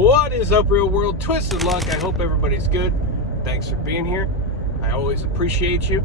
What is up, real world? Twisted Luck. I hope everybody's good. Thanks for being here. I always appreciate you.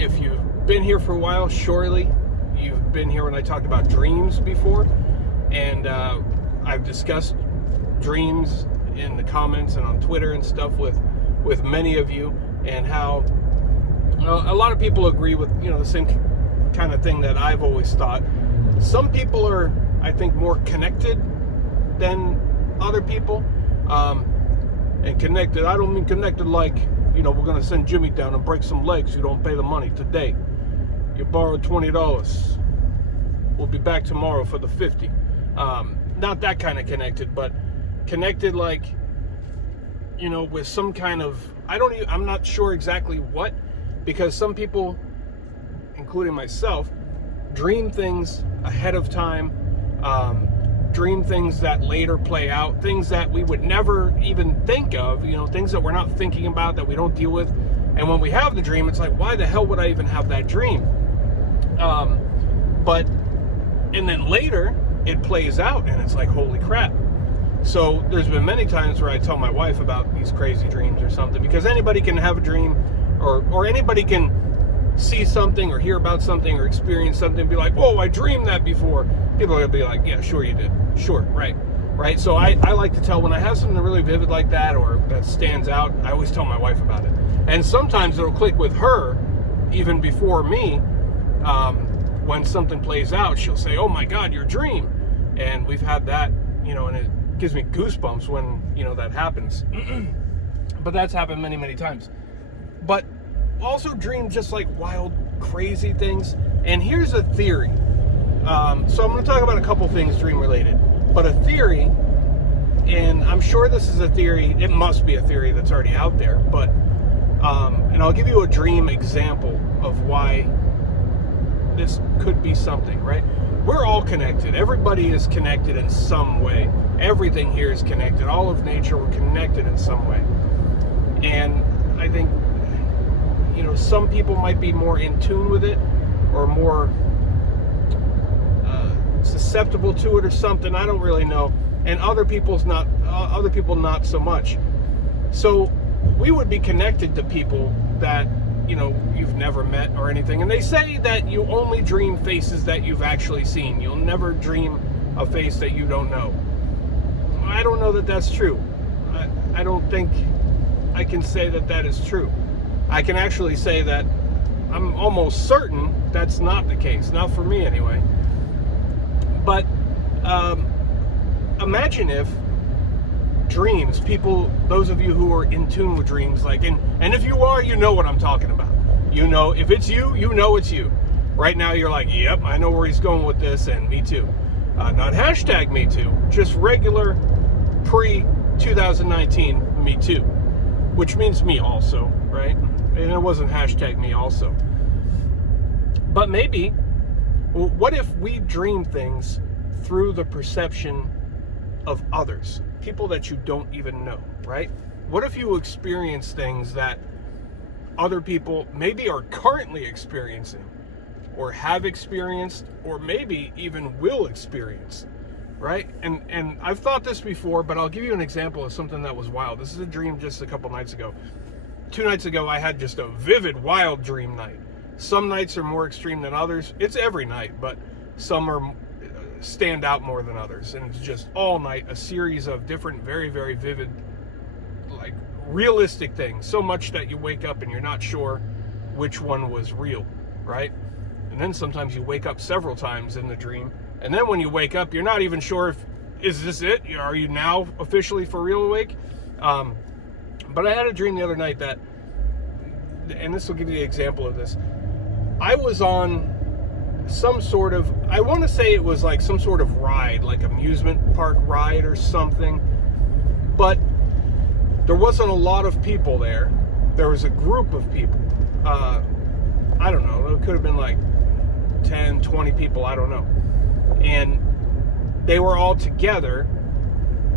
If you've been here for a while, surely you've been here when I talked about dreams before. And I've discussed dreams in the comments and on Twitter and stuff with many of you, and how a lot of people agree with, the same kind of thing that I've always thought. Some people are, I think, more connected than other people. And connected, I don't mean connected like, we're going to send Jimmy down and break some legs. You don't pay the money today. You borrowed $20. We'll be back tomorrow for the 50. Not that kind of connected, but connected like, with some kind of, I'm not sure exactly what, because some people, including myself, dream things ahead of time, dream things that later play out, things that we would never even think of, things that we're not thinking about, that we don't deal with. And when we have the dream, it's like, why the hell would I even have that dream? And then later it plays out and it's like, holy crap. So there's been many times where I tell my wife about these crazy dreams or something, because anybody can have a dream, or anybody can see something or hear about something or experience something and be like, whoa, I dreamed that before. People are going to be like, yeah, sure you did. Sure, right. So I like to tell, when I have something really vivid like that or that stands out, I always tell my wife about it. And sometimes it'll click with her even before me. When something plays out, she'll say, oh my God, your dream. And we've had that, and it gives me goosebumps when, that happens. But that's happened many, many times. But also dream just like wild, crazy things. And here's a theory. So I'm going to talk about a couple things dream related, but a theory, and I'm sure this is a theory, it must be a theory that's already out there, but, and I'll give you a dream example of why this could be something, right? We're all connected. Everybody is connected in some way. Everything here is connected. All of nature, we're connected in some way. And I think, some people might be more in tune with it, or more susceptible to it or something. I don't really know. And other people not so much. So we would be connected to people that, you've never met or anything. And they say that you only dream faces that you've actually seen. You'll never dream a face that you don't know. I don't know that that's true. I don't think I can say that that is true. I can actually say that I'm almost certain that's not the case. Not for me anyway. But imagine if dreams, people, those of you who are in tune with dreams, like, and if you are, you know what I'm talking about. If it's you, it's you. Right now you're like, yep, I know where he's going with this, and me too. Not hashtag me too, just regular pre-2019 me too, which means me also, right? And it wasn't hashtag me also. But maybe, what if we dream things through the perception of others, people that you don't even know, right? What if you experience things that other people maybe are currently experiencing, or have experienced, or maybe even will experience, right? And I've thought this before, but I'll give you an example of something that was wild. This is a dream just a couple nights ago. 2 nights ago, I had just a vivid, wild dream night. Some nights are more extreme than others. It's every night, but some stand out more than others. And it's just all night, a series of different, very, very vivid, like realistic things. So much that you wake up and you're not sure which one was real, right? And then sometimes you wake up several times in the dream. And then when you wake up, you're not even sure is this it? Are you now officially for real awake? But I had a dream the other night that, and this will give you the example of this. I was on some sort of, I want to say it was like some sort of ride, like amusement park ride or something. But there wasn't a lot of people there. There was a group of people. I don't know. It could have been like 10, 20 people. I don't know. And they were all together.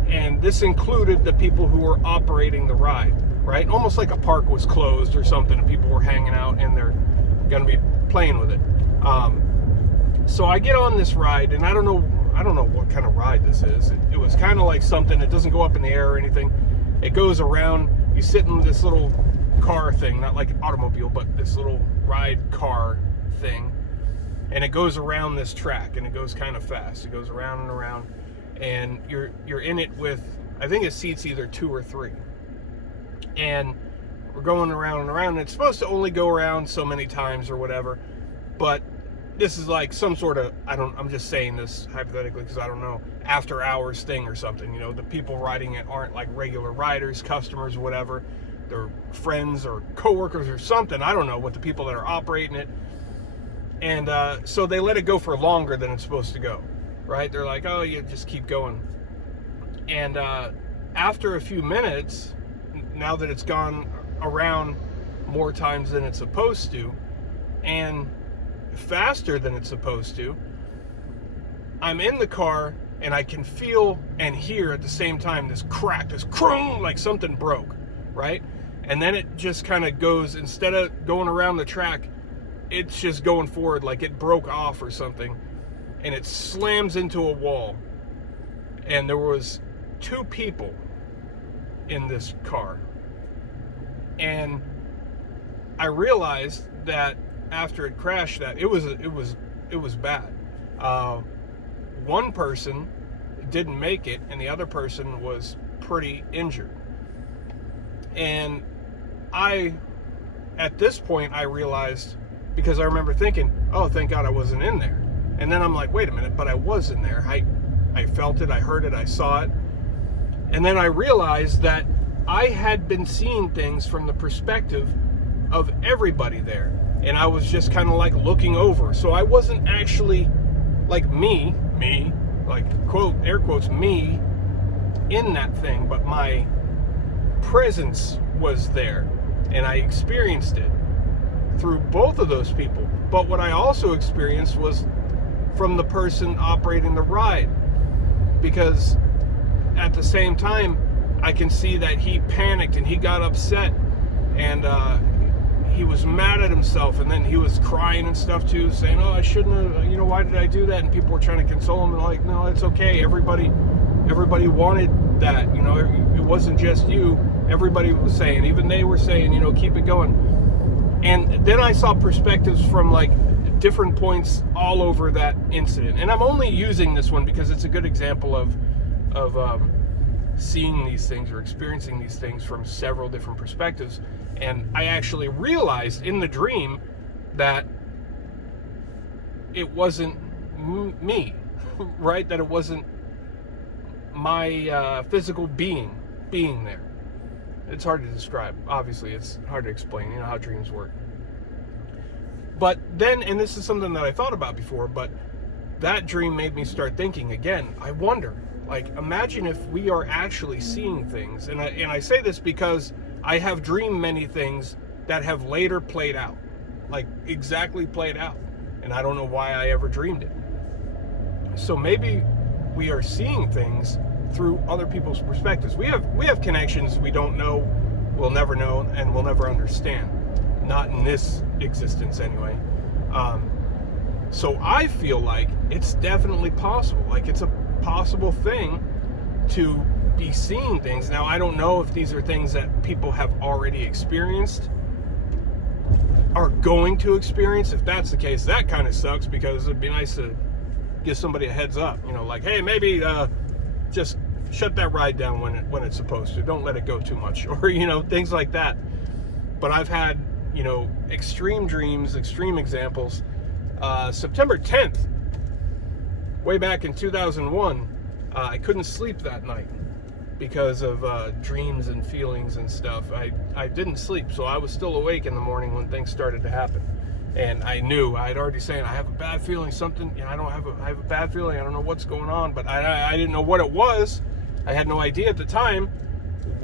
And this included the people who were operating the ride, right? Almost like a park was closed or something, and people were hanging out and they're going to be playing with it. So I get on this ride, and I don't know I don't know what kind of ride this is. It was kind of like something, it doesn't go up in the air or anything. It goes around, you sit in this little car thing, not like an automobile, but this little ride car thing. And it goes around this track, and it goes kind of fast. It goes around and around, and you're in it with, I think it seats either 2 or 3. And we're going around and around, and it's supposed to only go around so many times or whatever, but this is like some sort of, I'm just saying this hypothetically because I don't know, after hours thing or something. You know, the people riding it aren't like regular riders, customers, whatever. They're friends or coworkers or something. I don't know what the people that are operating it. And so they let it go for longer than it's supposed to go, right? They're like, oh, you just keep going. And after a few minutes, now that it's gone around more times than it's supposed to, and faster than it's supposed to, I'm in the car, and I can feel and hear at the same time this crack, this crung, like something broke, right? And then it just kind of goes, instead of going around the track, it's just going forward like it broke off or something, and it slams into a wall. And there was 2 people in this car, and I realized that after it crashed that it was bad. One person didn't make it, and the other person was pretty injured. And at this point I realized, because I remember thinking, oh, thank God I wasn't in there. And then I'm like, wait a minute, but I was in there. I felt it, I heard it, I saw it. And then I realized that I had been seeing things from the perspective of everybody there. And I was just kind of like looking over. So I wasn't actually like me, like quote, air quotes, me in that thing, but my presence was there. And I experienced it through both of those people. But what I also experienced was from the person operating the ride, because at the same time I can see that he panicked and he got upset, and he was mad at himself, and then he was crying and stuff too, saying, oh, I shouldn't have, why did I do that? And people were trying to console him, and like, no, it's okay, everybody wanted that, it wasn't just you. Everybody was saying, even they were saying, keep it going. And then I saw perspectives from like different points all over that incident. And I'm only using this one because it's a good example of seeing these things or experiencing these things from several different perspectives. And I actually realized in the dream that it wasn't me, right? That it wasn't my physical being there. It's hard to describe. Obviously, it's hard to explain, how dreams work. But then, and this is something that I thought about before, but that dream made me start thinking again. I wonder, like, imagine if we are actually seeing things. And I say this because I have dreamed many things that have later played out, like exactly played out. And I don't know why I ever dreamed it. So maybe we are seeing things through other people's perspectives. We have connections we don't know, we'll never know, and we'll never understand. Not in this existence anyway. So I feel like it's definitely possible. Like, it's a possible thing to be seeing things. Now, I don't know if these are things that people have already experienced, are going to experience. If that's the case, that kind of sucks, because it'd be nice to give somebody a heads up, like, hey, maybe just shut that ride down when it's supposed to. Don't let it go too much, or things like that. But I've had extreme dreams, extreme examples. September 10th, way back in 2001, I couldn't sleep that night because of dreams and feelings and stuff. I didn't sleep, so I was still awake in the morning when things started to happen. And I knew, I'd already said, I have a bad feeling, something, I have a bad feeling, I don't know what's going on, but I didn't know what it was. I had no idea at the time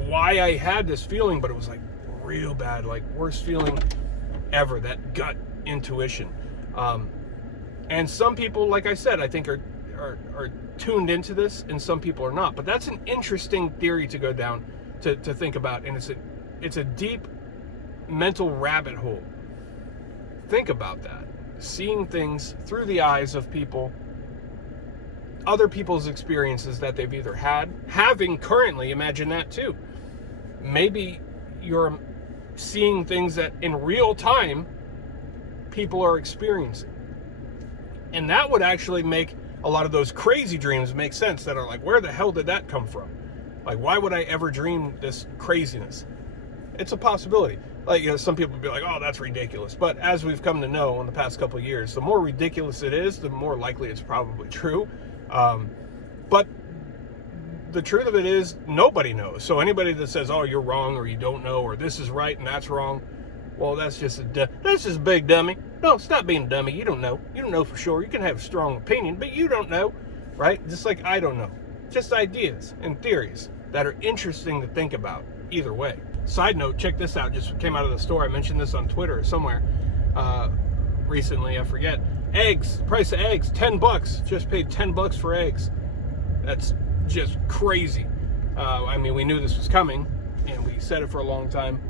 why I had this feeling, but it was like real bad, like worst feeling ever, that gut intuition. And some people, like I said, I think are tuned into this, and some people are not. But that's an interesting theory to go down, to think about, and it's a deep mental rabbit hole. Think about that. Seeing things through the eyes of people other people's experiences that they've either having currently. Imagine that too. Maybe you're seeing things that in real time people are experiencing. And that would actually make a lot of those crazy dreams make sense, that are like, where the hell did that come from? Like, why would I ever dream this craziness? It's a possibility. Like, some people would be like, oh, that's ridiculous. But as we've come to know in the past couple of years, the more ridiculous it is, the more likely it's probably true. But the truth of it is, nobody knows. So anybody that says, oh, you're wrong, or you don't know, or this is right and that's wrong, well, that's just a big dummy. No, stop being a dummy. You don't know. You don't know for sure. You can have a strong opinion, but you don't know, right? Just like I don't know. Just ideas and theories that are interesting to think about either way. Side note, check this out. Just came out of the store. I mentioned this on Twitter or somewhere recently. I forget. Eggs. Price of eggs. $10. Just paid $10 for eggs. That's just crazy. I mean, we knew this was coming, and we said it for a long time.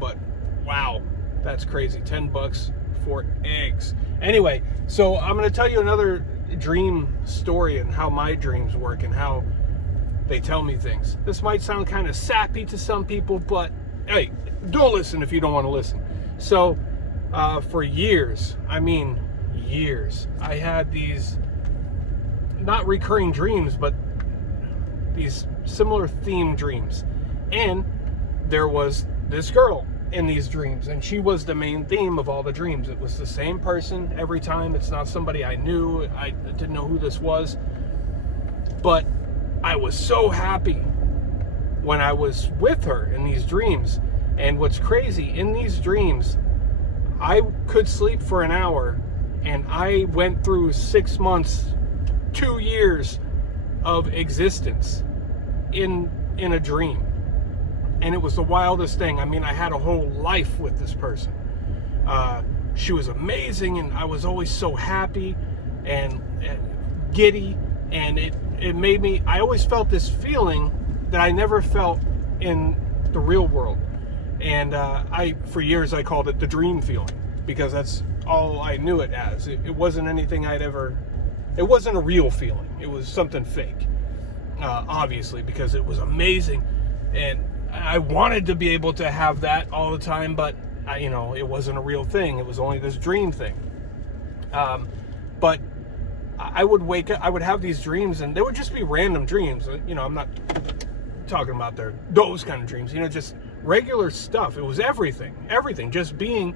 But wow, that's crazy. $10 for eggs. Anyway, so I'm going to tell you another dream story and how my dreams work and how they tell me things. This might sound kind of sappy to some people, but hey, don't listen if you don't want to listen. So for years, I mean years, I had these not recurring dreams, but these similar theme dreams. And there was this girl in these dreams, and she was the main theme of all the dreams. It was the same person every time. It's not somebody I knew. I didn't know who this was, but I was so happy when I was with her in these dreams. And what's crazy, in these dreams, I could sleep for an hour, and I went through 6 months, 2 years of existence in a dream. And it was the wildest thing. I mean, I had a whole life with this person. She was amazing, and I was always so happy and giddy, and it made me, I always felt this feeling that I never felt in the real world. And for years I called it the dream feeling, because that's all I knew it as. It wasn't anything it wasn't a real feeling. It was something fake, obviously, because it was amazing. And I wanted to be able to have that all the time, but it wasn't a real thing. It was only this dream thing. But I would wake up, I would have these dreams, and they would just be random dreams. I'm not talking about those kind of dreams, just regular stuff. It was everything, just being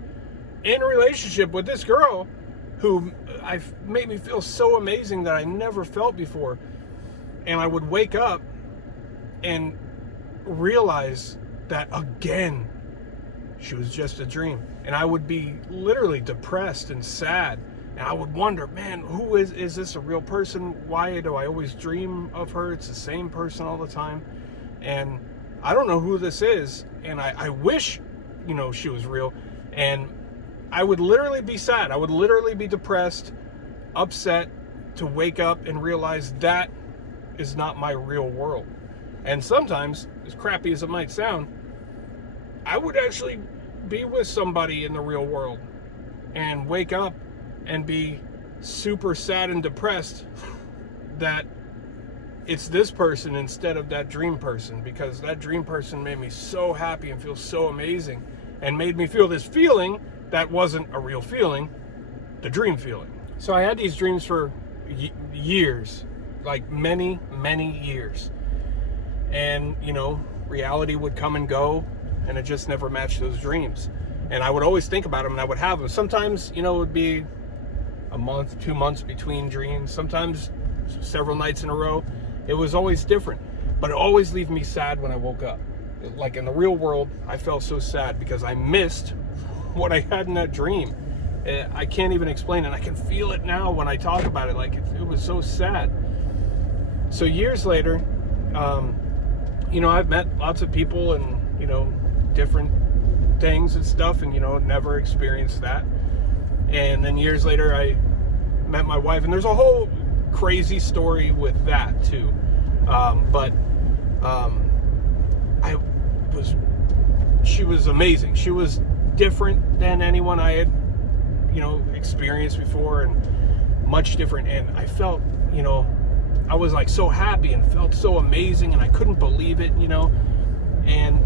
in a relationship with this girl who made me feel so amazing that I never felt before. And I would wake up and realize that again, she was just a dream. And I would be literally depressed and sad. And I would wonder, man, who is this a real person? Why do I always dream of her? It's the same person all the time. And I don't know who this is. And I wish, she was real. And I would literally be sad. I would literally be depressed, upset, to wake up and realize that is not my real world. And sometimes, as crappy as it might sound, I would actually be with somebody in the real world and wake up and be super sad and depressed that it's this person instead of that dream person, because that dream person made me so happy and feel so amazing and made me feel this feeling that wasn't a real feeling, the dream feeling. So I had these dreams for years, like many, many years. And, reality would come and go, and it just never matched those dreams. And I would always think about them, and I would have them. Sometimes, it would be a month, 2 months between dreams. Sometimes several nights in a row. It was always different. But it always left me sad when I woke up. Like in the real world, I felt so sad because I missed what I had in that dream. I can't even explain it. I can feel it now when I talk about it. Like it was so sad. So years later, I've met lots of people and, different things and stuff, and, never experienced that. And then years later, I met my wife, and there's a whole crazy story with that too. She was amazing. She was different than anyone I had, experienced before, and much different. And I felt, I was like so happy and felt so amazing, and I couldn't believe it, and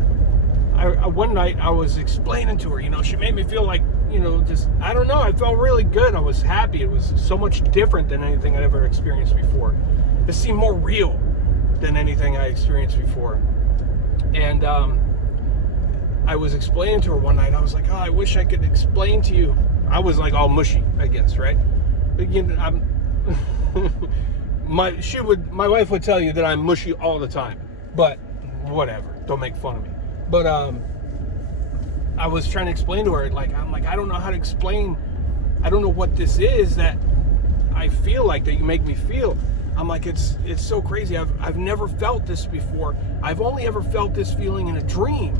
one night I was explaining to her, she made me feel like, just, I don't know, I felt really good. I was happy. It was so much different than anything I'd ever experienced before. It seemed more real than anything I experienced before. And I was explaining to her one night, I was like, oh, I wish I could explain to you. I was like all mushy, I guess, right? My wife would tell you that I'm mushy all the time, but whatever, don't make fun of me. But I was trying to explain to her, I don't know how to explain, I don't know what this is that I feel like, that you make me feel. I'm like, it's so crazy. I've never felt this before. I've only ever felt this feeling in a dream.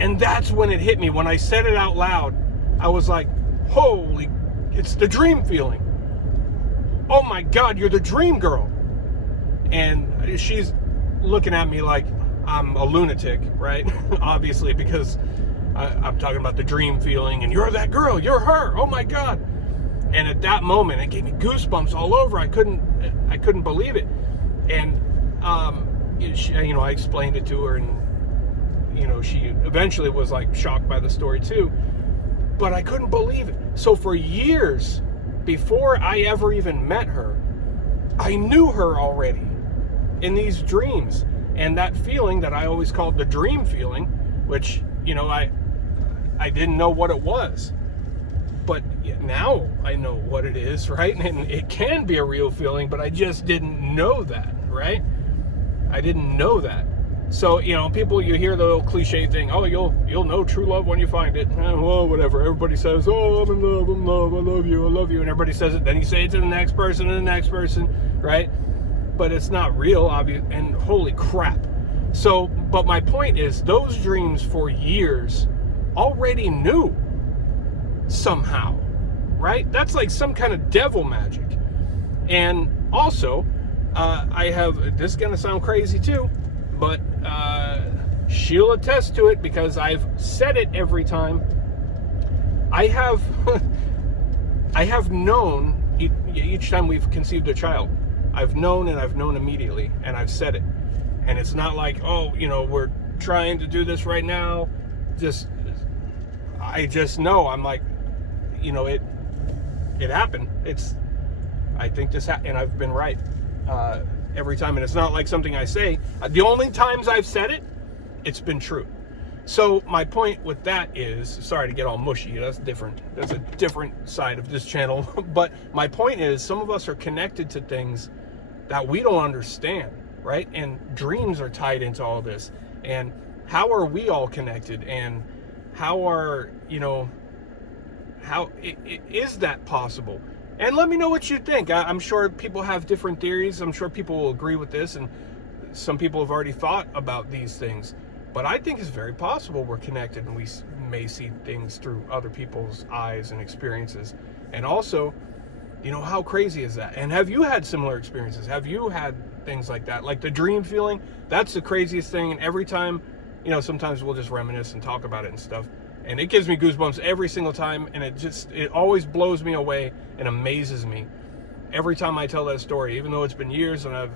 And that's when it hit me. When I said it out loud, I was like, holy, it's the dream feeling. Oh my God, you're the dream girl. And she's looking at me like I'm a lunatic, right? Obviously, because I'm talking about the dream feeling, and you're that girl, you're her, oh my God. And at that moment, it gave me goosebumps all over. I couldn't believe it. And I explained it to her, and she eventually was like shocked by the story too. But I couldn't believe it. So for years before I ever even met her, I knew her already in these dreams. And that feeling that I always called the dream feeling, which, I didn't know what it was. But now I know what it is, right? And it can be a real feeling, but I just didn't know that, right? I didn't know that. So, people, you hear the old cliche thing, oh, you'll know true love when you find it. Well, whatever. Everybody says, oh, I'm in love, I love you, and everybody says it. Then you say it to the next person and the next person, right? But it's not real, obvious, and holy crap. So, but my point is, those dreams for years already knew somehow, right? That's like some kind of devil magic. And also, this is going to sound crazy too, but she'll attest to it because I've said it every time. I have known each time we've conceived a child. I've known, and I've known immediately, and I've said it. And it's not like, oh, we're trying to do this right now. I just know. I'm like, it happened. I think this happened, and I've been right every time. And it's not like something I say. The only times I've said it, it's been true. So my point with that is, sorry to get all mushy, that's different. That's a different side of this channel. But my point is, some of us are connected to things that we don't understand, right? And dreams are tied into all this. And how are we all connected? And how are, how is that possible? And let me know what you think. I'm sure people have different theories. I'm sure people will agree with this, and some people have already thought about these things. But I think it's very possible we're connected, and we may see things through other people's eyes and experiences. And also, how crazy is that? And have you had similar experiences? Have you had things like that? Like the dream feeling? That's the craziest thing. And every time, sometimes we'll just reminisce and talk about it and stuff. And it gives me goosebumps every single time. And it always blows me away and amazes me every time I tell that story, even though it's been years and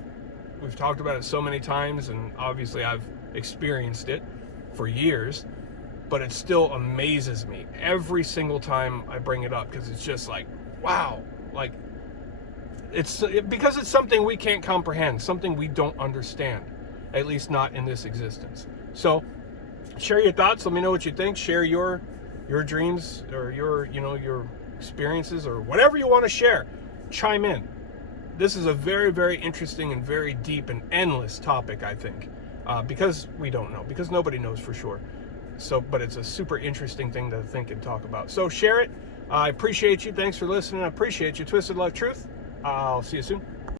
we've talked about it so many times. And obviously I've experienced it for years, but it still amazes me every single time I bring it up, because it's just like, wow. Like, because it's something we can't comprehend, something we don't understand, at least not in this existence. So share your thoughts. Let me know what you think. Share your dreams, or your experiences, or whatever you want to share. Chime in. This is a very, very interesting and very deep and endless topic, I think, because we don't know, because nobody knows for sure. So, but it's a super interesting thing to think and talk about. So share it. I appreciate you. Thanks for listening. I appreciate you. Twisted Luck Truth. I'll see you soon.